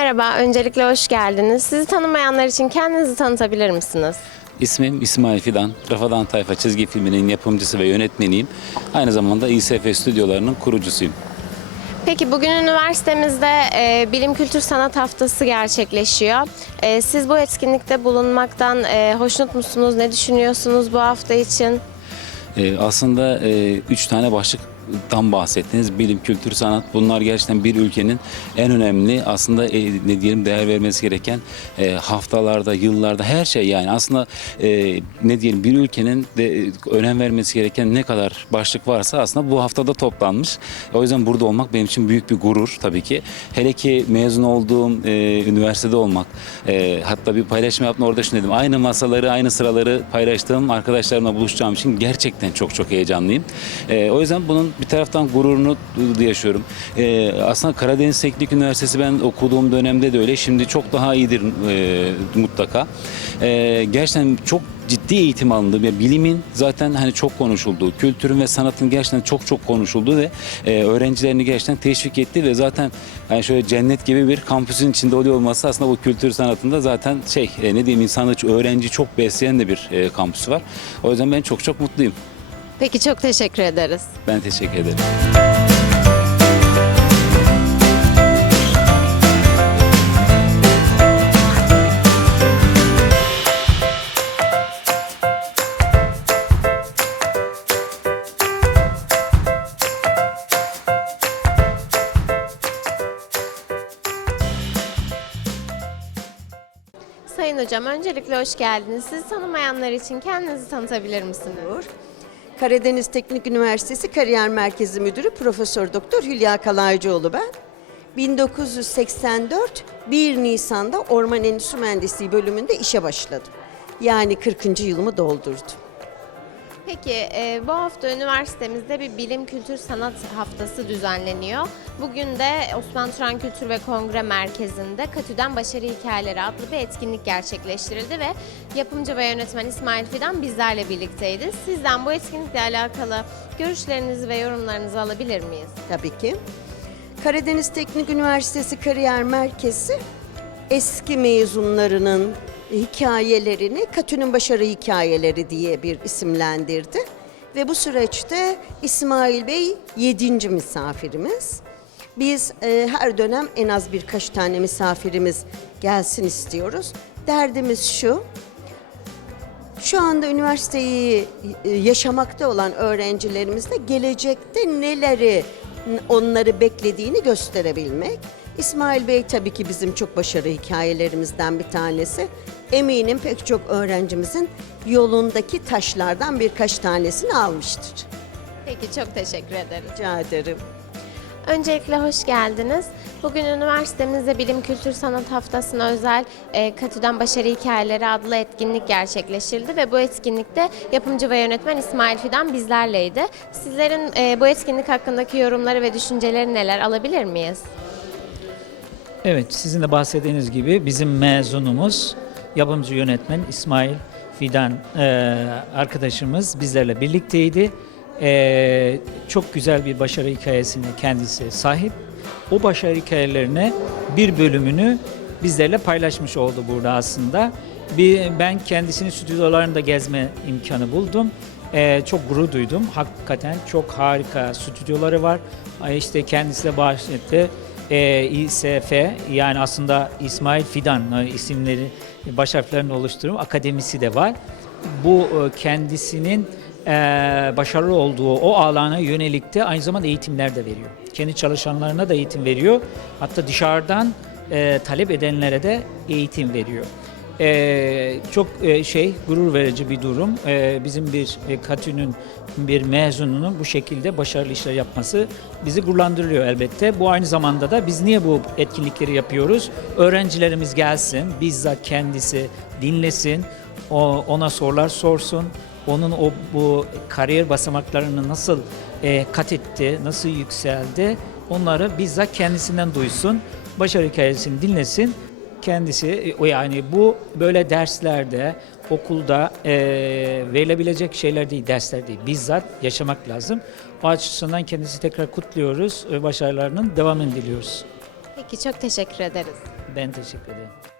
Merhaba, öncelikle hoş geldiniz. Sizi tanımayanlar için kendinizi tanıtabilir misiniz? İsmim İsmail Fidan. Rafadan Tayfa çizgi filminin yapımcısı ve yönetmeniyim. Aynı zamanda İSF stüdyolarının kurucusuyum. Peki bugün üniversitemizde e, Bilim Kültür Sanat Haftası gerçekleşiyor. E, siz bu etkinlikte bulunmaktan e, hoşnut musunuz? Ne düşünüyorsunuz bu hafta için? Ee, aslında e, üç tane başlıktan bahsettiniz. Bilim, kültür, sanat. Bunlar gerçekten bir ülkenin en önemli aslında e, ne diyelim değer vermesi gereken e, haftalarda, yıllarda her şey yani aslında e, ne diyelim bir ülkenin de önem vermesi gereken ne kadar başlık varsa aslında bu haftada toplanmış. O yüzden burada olmak benim için büyük bir gurur tabii ki. Hele ki mezun olduğum üniversitede olmak. Hatta bir paylaşım yaptım orada şunu dedim. Aynı masaları, aynı sıraları paylaştığım arkadaşlarımla buluşacağım için gerçekten çok çok heyecanlıyım. E, o yüzden bunun bir taraftan gururunu yaşıyorum. E, aslında Karadeniz Teknik Üniversitesi ben okuduğum dönemde de öyle. Şimdi çok daha iyidir e, mutlaka. E, gerçekten çok ciddi eğitim alındı. Yani bilimin zaten hani çok konuşulduğu, kültürün ve sanatın gerçekten çok çok konuşulduğu ve e, öğrencilerini gerçekten teşvik etti ve zaten yani şöyle cennet gibi bir kampüsün içinde oluyor olması aslında bu kültür sanatında zaten şey e, ne diyeyim insanı öğrenci çok besleyen de bir e, kampüs var. O yüzden ben çok çok mutluyum. Peki çok teşekkür ederiz. Ben teşekkür ederim. Sayın Hocam, öncelikle hoş geldiniz. Sizi tanımayanlar için kendinizi tanıtabilir misiniz? Olur. Karadeniz Teknik Üniversitesi Kariyer Merkezi Müdürü Profesör Doktor Hülya Kalaycıoğlu ben. 1984 1 Nisan'da Orman Endüstri Mühendisliği bölümünde işe başladım. Yani 40. yılımı doldurdum. Peki e, bu hafta üniversitemizde bir bilim kültür sanat haftası düzenleniyor. Bugün de Osman Turan Kültür ve Kongre Merkezi'nde Katü'den Başarı Hikayeleri adlı bir etkinlik gerçekleştirildi ve yapımcı ve yönetmen İsmail Fidan bizlerle birlikteydi. Sizden bu etkinlikle alakalı görüşlerinizi ve yorumlarınızı alabilir miyiz? Tabii ki. Karadeniz Teknik Üniversitesi Kariyer Merkezi eski mezunlarının hikayelerini Katü'nün Başarı Hikayeleri diye bir isimlendirdi. Ve bu süreçte İsmail Bey yedinci misafirimiz. Biz e, her dönem en az birkaç tane misafirimiz gelsin istiyoruz. Derdimiz şu, şu anda üniversiteyi e, yaşamakta olan öğrencilerimiz de gelecekte neleri onları beklediğini gösterebilmek. İsmail Bey tabii ki bizim çok başarı hikayelerimizden bir tanesi. Eminim pek çok öğrencimizin yolundaki taşlardan birkaç tanesini almıştır. Peki çok teşekkür ederim. Rica ederim. Öncelikle hoş geldiniz. Bugün üniversitemizde Bilim Kültür Sanat Haftası'na özel e, Katü'den Başarı Hikayeleri adlı etkinlik gerçekleştirildi ve bu etkinlikte yapımcı ve yönetmen İsmail Fidan bizlerleydi. Sizlerin e, bu etkinlik hakkındaki yorumları ve düşünceleri neler alabilir miyiz? Evet, sizin de bahsettiğiniz gibi bizim mezunumuz, yapımcı yönetmen İsmail Fidan e, arkadaşımız bizlerle birlikteydi. E, çok güzel bir başarı hikayesine kendisi sahip. O başarı hikayelerine bir bölümünü bizlerle paylaşmış oldu burada aslında. Bir, ben kendisinin stüdyolarında gezme imkanı buldum. E, çok gurur duydum. Hakikaten çok harika stüdyoları var. E, işte kendisi de bahsetti e, İSF yani aslında İsmail Fidan e, isimleri baş harflerini oluşturup akademisi de var. Bu e, kendisinin e, başarılı olduğu o alana yönelik de aynı zamanda eğitimler de veriyor. Kendi çalışanlarına da eğitim veriyor. Hatta dışarıdan e, talep edenlere de eğitim veriyor. Ee, çok e, şey gurur verici bir durum. Ee, bizim bir e, katünün bir mezununun bu şekilde başarılı işler yapması bizi gururlandırıyor elbette. Bu aynı zamanda da biz niye bu etkinlikleri yapıyoruz? Öğrencilerimiz gelsin, bizzat kendisi dinlesin, o, ona sorular sorsun. Onun o bu kariyer basamaklarını nasıl e, kat etti, nasıl yükseldi onları bizzat kendisinden duysun. Başarı hikayesini dinlesin kendisi o yani bu böyle derslerde okulda e, verilebilecek şeyler değil dersler değil bizzat yaşamak lazım. O açısından kendisi tekrar kutluyoruz başarılarının devamını diliyoruz. Peki çok teşekkür ederiz. Ben teşekkür ederim.